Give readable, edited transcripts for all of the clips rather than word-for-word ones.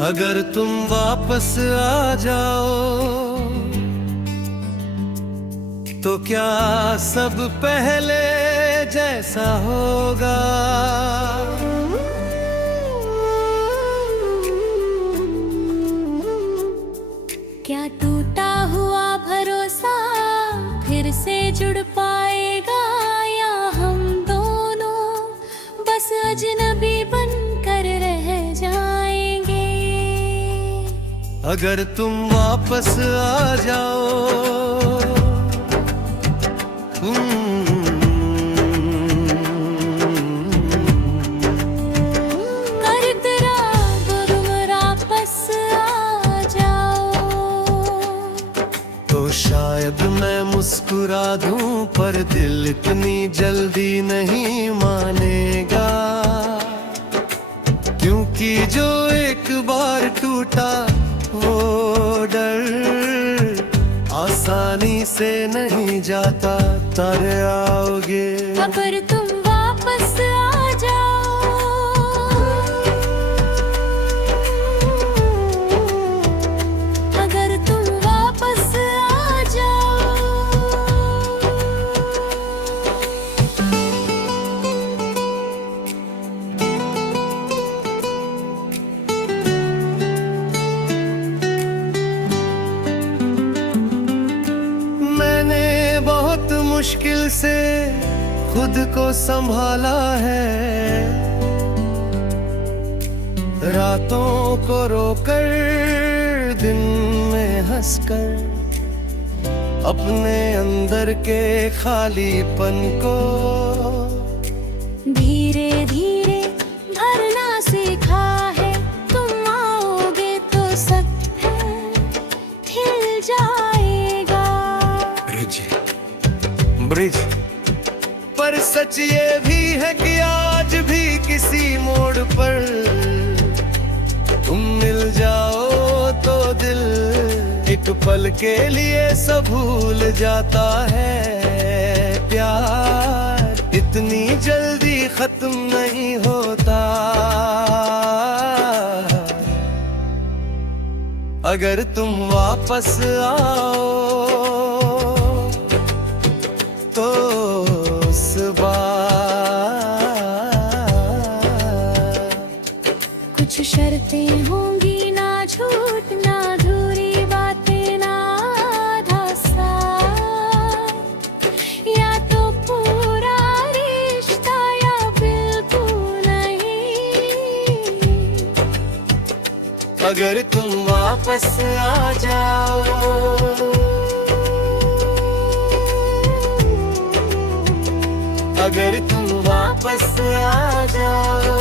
अगर तुम वापस आ जाओ तो क्या सब पहले जैसा होगा? क्या टूटा हुआ भरोसा फिर से जुड़ पाएगा, या हम दोनों बस अजनबी बनकर रह जाएंगे? अगर तुम वापस आ जाओ शायद मैं मुस्कुरा दूं, पर दिल इतनी जल्दी नहीं मानेगा। क्योंकि जो एक बार टूटा वो डर आसानी से नहीं जाता। तारे आओगे अगर तुम वापस आ जाओ, अगर तुम वापस आ जाओ। मैंने बहुत मुश्किल से खुद को संभाला है, रातों को रोकर दिन में हंसकर, अपने अंदर के खालीपन को धीरे धीरे भरना सीखा है। तुम आओगे तो सब खिल जाएगा। ब्रिज पर सच ये भी है कि आज भी किसी मोड़ पर तुम मिल जाओ तो दिल एक पल के लिए सब भूल जाता है। प्यार इतनी जल्दी खत्म नहीं होता। अगर तुम वापस आओ तो उस बार कुछ शर्तें होंगी, ना झूठ ना अधूरी बातें, ना आधा साथ, या तो पूरा रिश्ता या बिल्कुल नहीं। अगर तुम वापस आ जाओ अगर तुम वापस आ जाओ।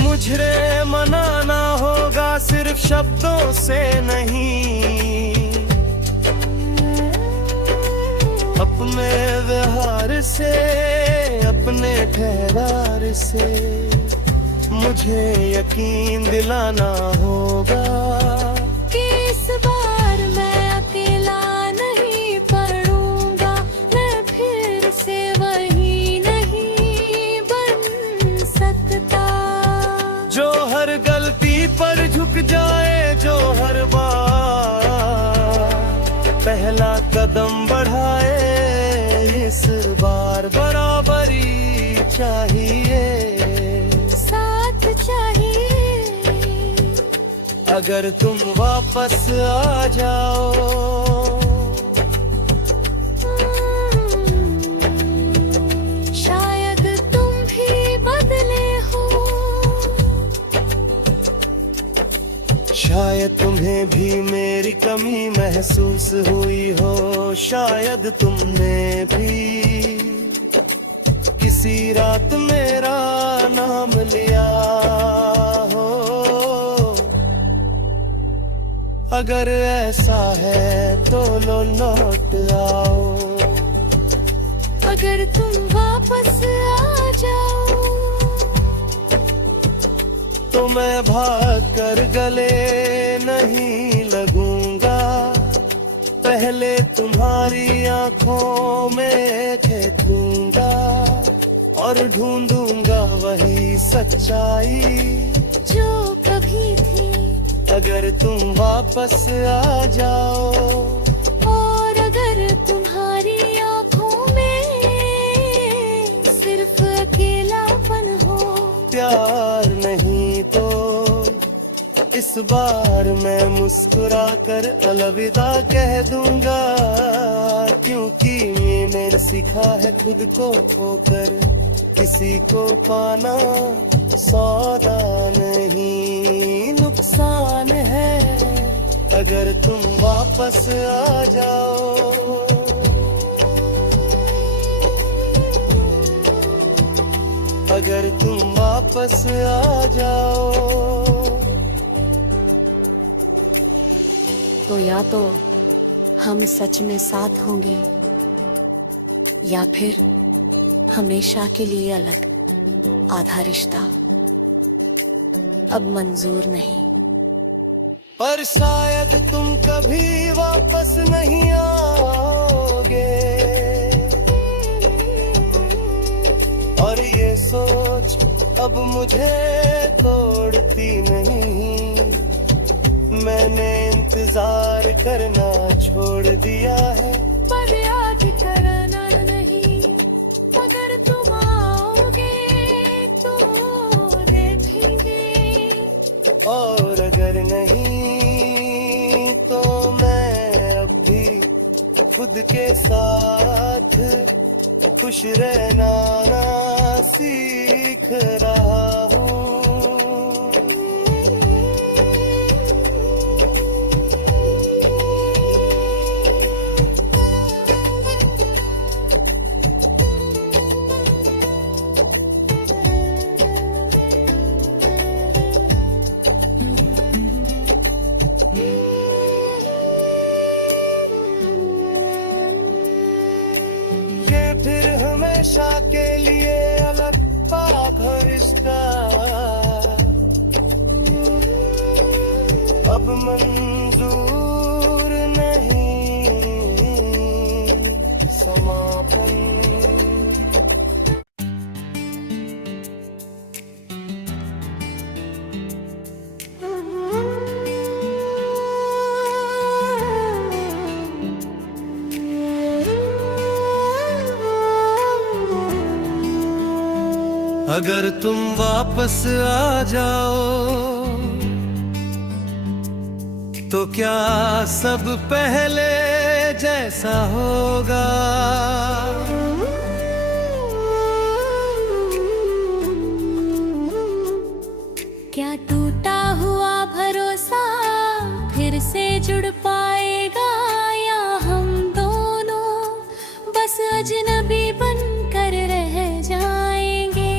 मुझे मनाना होगा सिर्फ शब्दों से नहीं, अपने व्यवहार से, अपने ठहरार से मुझे यकीन दिलाना होगा कि इस बार मैं अकेला नहीं पड़ूंगा। मैं फिर से वही नहीं बन सकता जो हर गलती पर झुक जाए, जो हर बार पहला कदम बढ़ाए। इस बार बराबरी चाहिए, साथ चाहिए। अगर तुम वापस आ जाओ शायद तुम भी बदले हो, शायद तुम्हें भी मेरी कमी महसूस हुई हो। शायद तुमने भी किसी रात मेरा नाम लिया हो। अगर ऐसा है तो लो लौट आओ। अगर तुम वापस आ जाओ। तो मैं भाग कर गले नहीं लगूंगा, पहले तुम्हारी आंखों में देखूंगा और ढूंढूंगा वही सच्चाई जो कभी थी। अगर तुम वापस आ जाओ, और अगर तुम्हारी आंखों में सिर्फ अकेलापन हो, प्यार नहीं तो इस बार मैं मुस्कुरा कर अलविदा कह दूंगा, क्योंकि मैंने सीखा है खुद को खोकर किसी को पाना सौदा नहीं नुकसान है। अगर तुम वापस आ जाओ, अगर तुम वापस आ जाओ, तो या तो हम सच में साथ होंगे या फिर हमेशा के लिए अलग। आधा रिश्ता अब मंजूर नहीं। पर शायद तुम कभी वापस नहीं आओगे, और ये सोच अब मुझे तोड़ती नहीं। मैंने इंतजार करना छोड़ दिया है, पर याद करना नहीं। अगर तुम आओगे तो देखेंगे, और अगर नहीं तो मैं अब भी खुद के साथ खुश रहना सीख रहा हूँ। फिर हमेशा के लिए अलग पाप रिश्ता अब मंजूर नहीं, समापन। अगर तुम वापस आ जाओ तो क्या सब पहले जैसा होगा? क्या टूटा हुआ भरोसा फिर से जुड़ पाएगा, या हम दोनों बस अजनबी बनकर रह जाएंगे?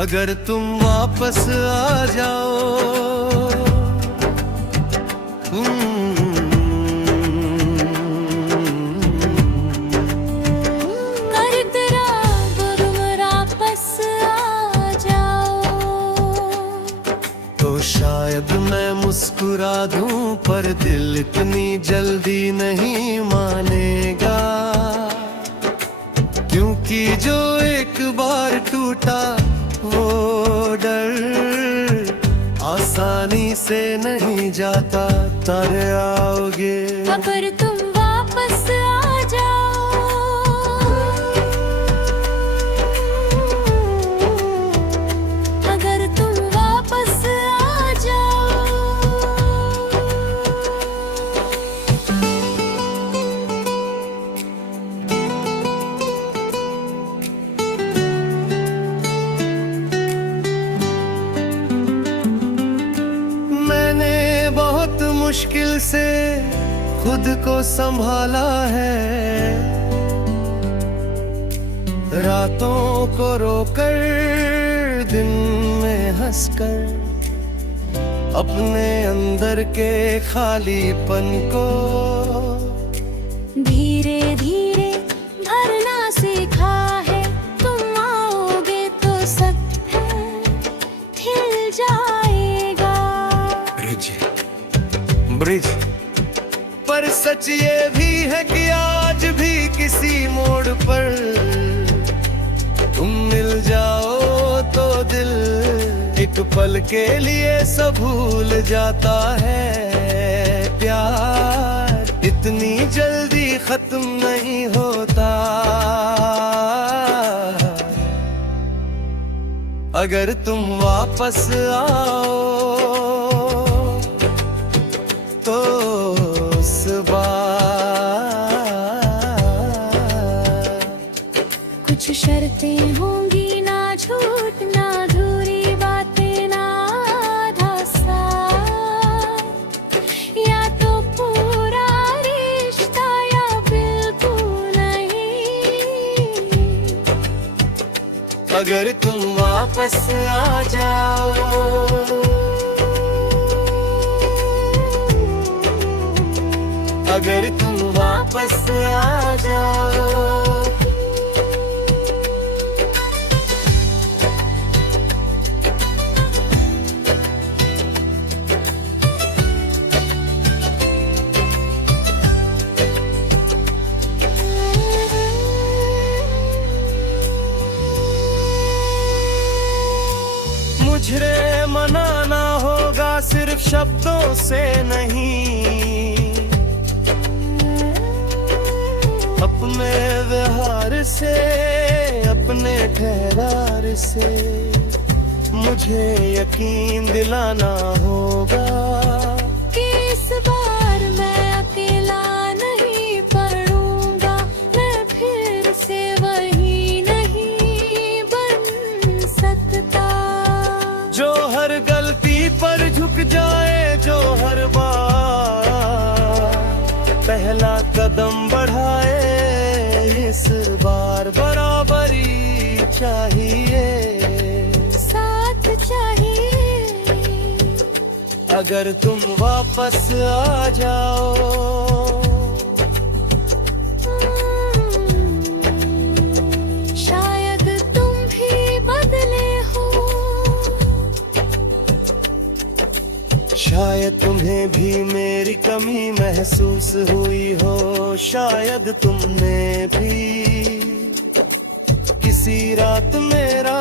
अगर तुम वापस आ जाओ, तो शायद मैं मुस्कुरा दूं, पर दिल इतनी जल्दी नहीं मानेगा, क्योंकि जो एक बार टूटा वो डर आसानी से नहीं जाता। तारे आओगे अगर तुम वापस आ जाओ, अगर तुम वापस आ जाओ। मैंने बहुत मुश्किल से खुद को संभाला है, रातों को रोकर दिन में हंसकर, अपने अंदर के खालीपन को धीरे धीरे भरना सीखा है। तुम आओगे तो सब है सच ये भी है कि आज भी किसी मोड़ पर तुम मिल जाओ तो दिल एक पल के लिए सब भूल जाता है। प्यार इतनी जल्दी खत्म नहीं होता। अगर तुम वापस आओ तो उस बार कुछ शर्तें होंगी, ना झूठ ना अधूरी बातें, ना आधा साथ, या तो पूरा रिश्ता या बिल्कुल नहीं। अगर तुम वापस आ जाओ अगर तुम वापस आ जाओ मुझे मनाना होगा सिर्फ शब्दों से नहीं, अपने व्यवहार से, अपने ठहरार से मुझे यकीन दिलाना होगा कि इस बार मैं अकेला नहीं पड़ूंगा, मैं फिर से वही नहीं बन सकता। जो हर गलती पर झुक जाए, जो हर बार पहला कदम बढ़ाए, इस बार बराबरी चाहिए, साथ चाहिए। अगर तुम वापस आ जाओ शायद तुम भी बदले हो, शायद तुम्हें भी मेरी कमी महसूस हुई हो, शायद तुमने भी किसी रात मेरा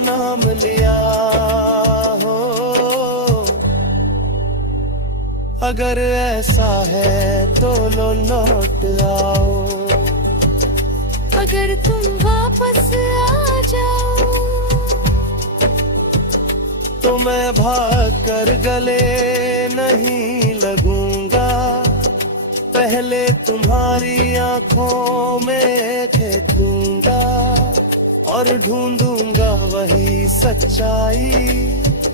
नाम लिया हो। अगर ऐसा है तो लो लौट आओ। अगर तुम वापस आ जाओ तो मैं भाग कर गले नहीं लगूंगा, पहले तुम्हारी आंखों में देखूंगा और ढूंढूंगा वही सच्चाई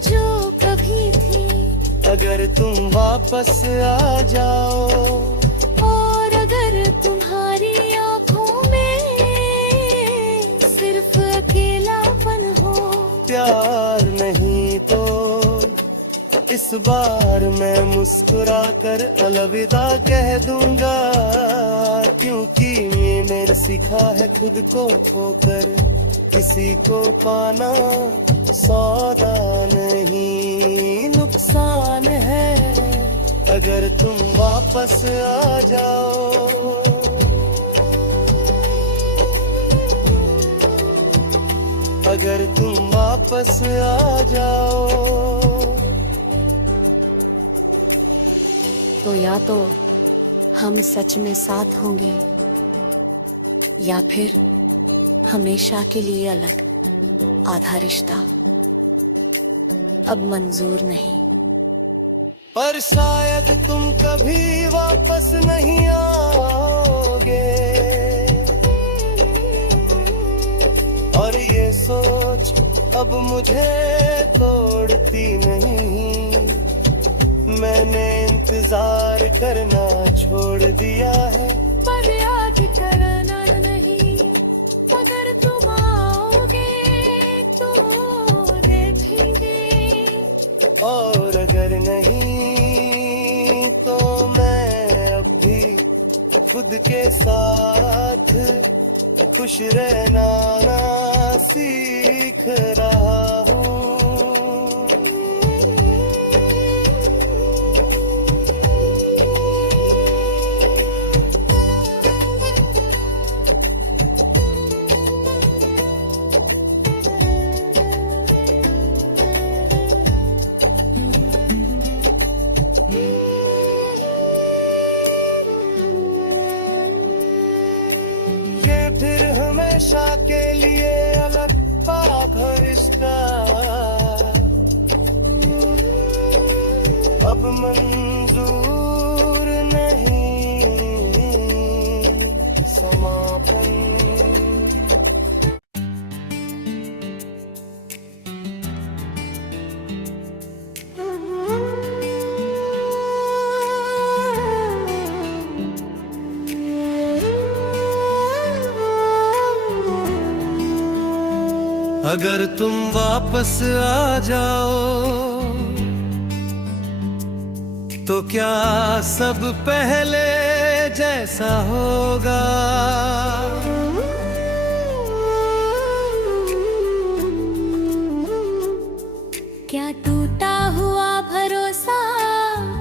जो कभी थी। अगर तुम वापस आ जाओ और अगर तुम्हारी आंखों में सिर्फ अकेलापन हो, प्यार नहीं तो इस बार मैं मुस्कुरा कर अलविदा कह दूंगा, क्योंकि मैंने सीखा है खुद को खोकर किसी को पाना सौदा नहीं नुकसान है। अगर तुम वापस आ जाओ अगर तुम वापस आ जाओ तो या तो हम सच में साथ होंगे या फिर हमेशा के लिए अलग आधा रिश्ता अब मंजूर नहीं। पर शायद तुम कभी वापस नहीं आओगे और ये सोच अब मुझे तोड़ती नहीं। मैंने इंतजार करना छोड़ दिया है, पर याद करना नहीं। अगर तुम आओगे तो देखेंगे, और अगर नहीं तो मैं अब भी खुद के साथ खुश रहना सीख रहा हूँ। हमेशा के लिए अलग पाक है रिश्ता अब मंजूर नहीं समापन। अगर तुम वापस आ जाओ तो क्या सब पहले जैसा होगा? क्या टूटा हुआ भरोसा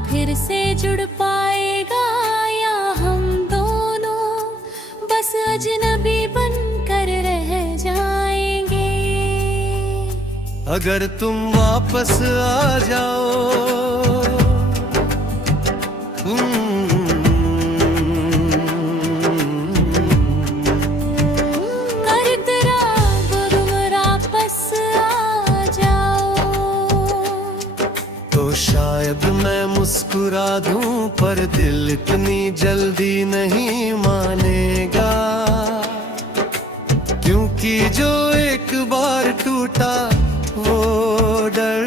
फिर से जुड़ पाएगा, या हम दोनों बस अजनबी बनकर रह जाएंगे? अगर तुम वापस आ जाओ शायद मैं मुस्कुरा दूं पर दिल इतनी जल्दी नहीं मानेगा, क्योंकि जो एक बार टूटा वो डर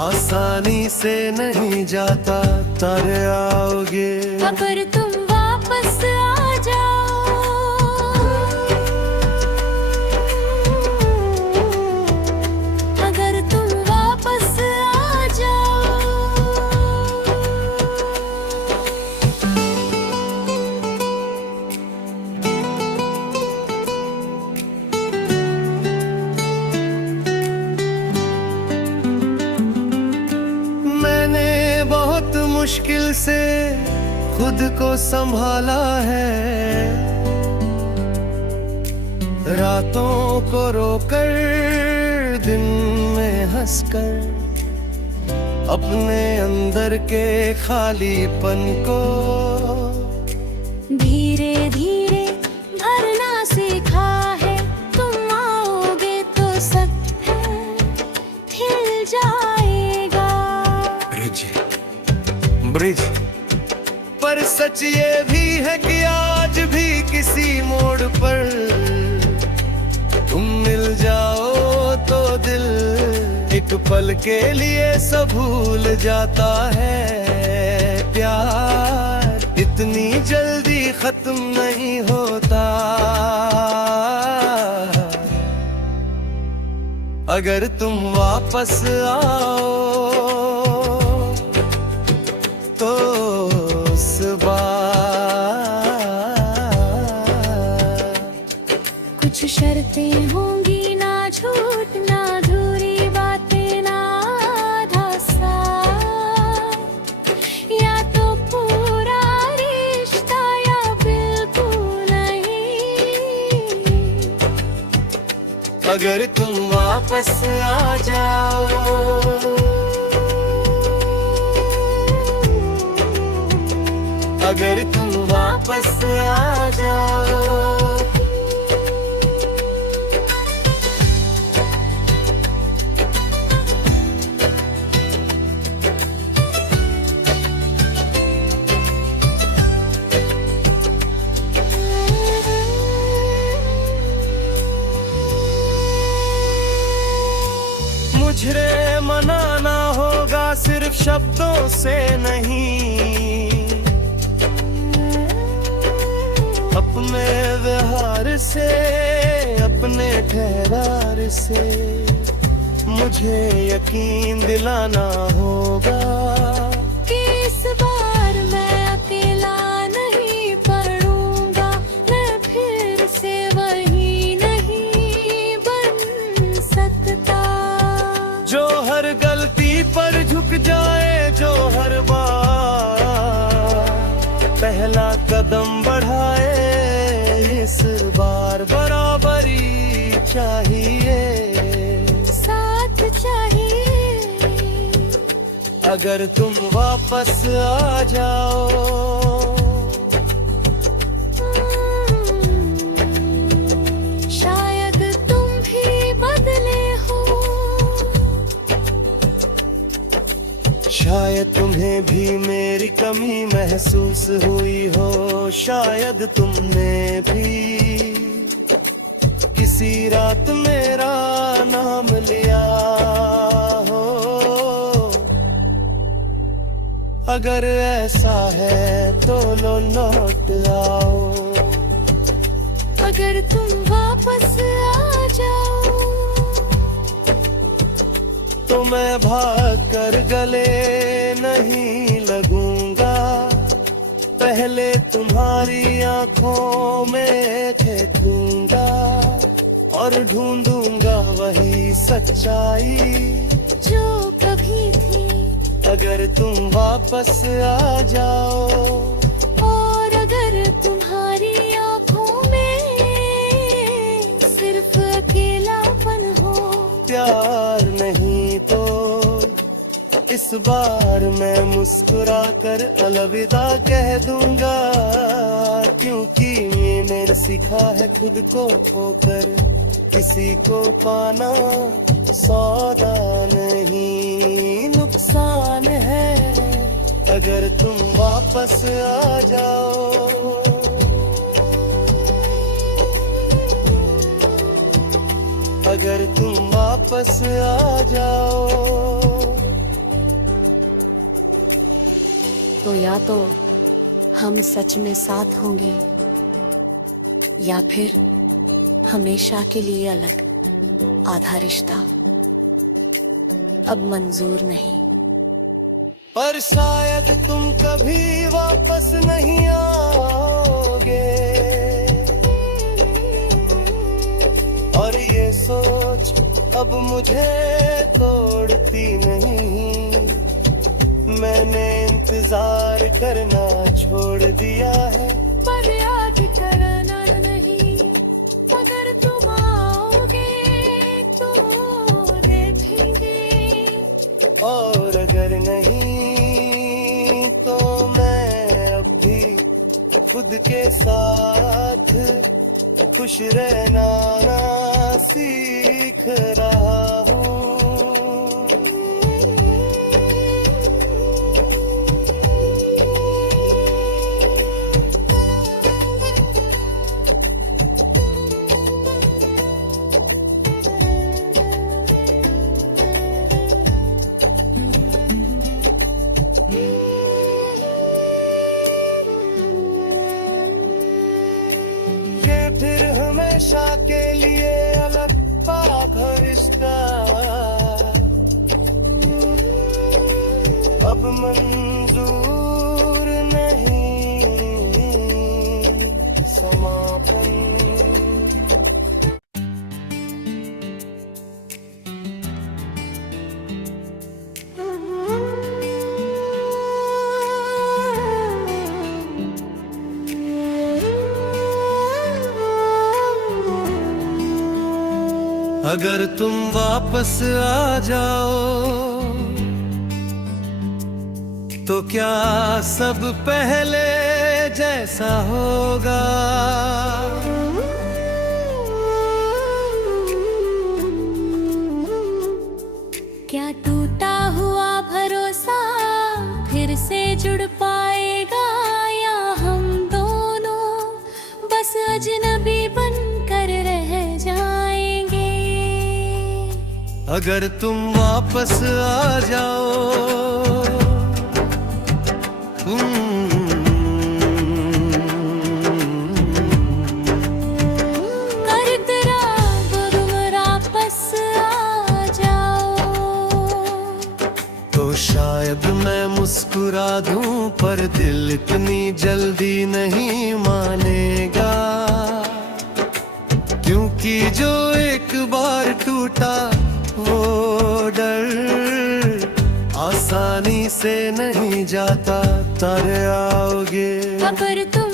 आसानी से नहीं जाता। तारे आओगे अगर तुम वापस आ जाओ, अगर तुम वापस आ जाओ। मैंने बहुत मुश्किल से खुद को संभाला है, रातों को रोकर दिन में हंसकर अपने अंदर के खालीपन को धीरे धीरे भरना सीखा है। तुम आओगे तो सब खिल जाएगा। ब्रिज पर सच ये भी है कि आज भी किसी मोड़ पर तुम मिल जाओ तो दिल एक पल के लिए सब भूल जाता है। प्यार इतनी जल्दी खत्म नहीं होता। अगर तुम वापस आओ तो उस बार कुछ शर्तें होंगी, ना झूठ ना अधूरी बातें ना आधा साथ, या तो पूरा रिश्ता या बिल्कुल नहीं। अगर तुम वापस आ जाओ अगर तुम वापस आ जाओ। मुझे मनाना होगा सिर्फ शब्दों से नहीं, अपने व्यवहार से, अपने ठहरार से मुझे यकीन दिलाना होगा कि इस बार मैं अकेला नहीं पड़ूंगा, मैं फिर से वही नहीं बन सकता। जो हर गलती पर झुक जाए, जो हर बार पहला कदम बढ़ाए, इस बार बराबरी चाहिए, साथ चाहिए। अगर तुम वापस आ जाओ में तुम्हें भी मेरी कमी महसूस हुई हो, शायद तुमने भी किसी रात मेरा नाम लिया हो। अगर ऐसा है तो लो लौट आओ, अगर तुम वापस आ जाओ तो मैं भाग कर गले नहीं लगूंगा, पहले तुम्हारी आंखों में देखूंगा और ढूंढूंगा वही सच्चाई जो कभी थी। अगर तुम वापस आ जाओ, और अगर तुम्हारी आंखों में सिर्फ अकेलापन हो, प्यार नहीं तो इस बार मैं मुस्कुरा कर अलविदा कह दूंगा, क्योंकि मैंने सीखा है खुद को खोकर किसी को पाना सौदा नहीं नुकसान है। अगर तुम वापस आ जाओ, अगर तुम वापस आ जाओ, तो या तो हम सच में साथ होंगे या फिर हमेशा के लिए अलग आधा रिश्ता अब मंजूर नहीं। पर शायद तुम कभी वापस नहीं आओगे, और ये सोच अब मुझे तोड़ती नहीं। मैंने इंतजार करना छोड़ दिया है, पर याद करना नहीं। अगर तुम आओगे तो देखेंगे, और अगर नहीं तो मैं अब भी खुद के साथ खुश रहना सीख रहा हूँ। फिर हमेशा के लिए अलग पाक रिश्ता अब मंजूर नहीं, समापन। अगर तुम वापस आ जाओ तो क्या सब पहले जैसा होगा? क्या टूटा हुआ भरोसा फिर से जुड़ पाएगा, या हम दोनों बस अजनबी बनकर रह जाएंगे? अगर तुम वापस आ जाओ, तो शायद मैं मुस्कुरा दूं, पर दिल इतनी जल्दी नहीं मानेगा, क्योंकि जो एक बार टूटा वो डर आसानी से नहीं जाता। तारे आओगे अगर तुम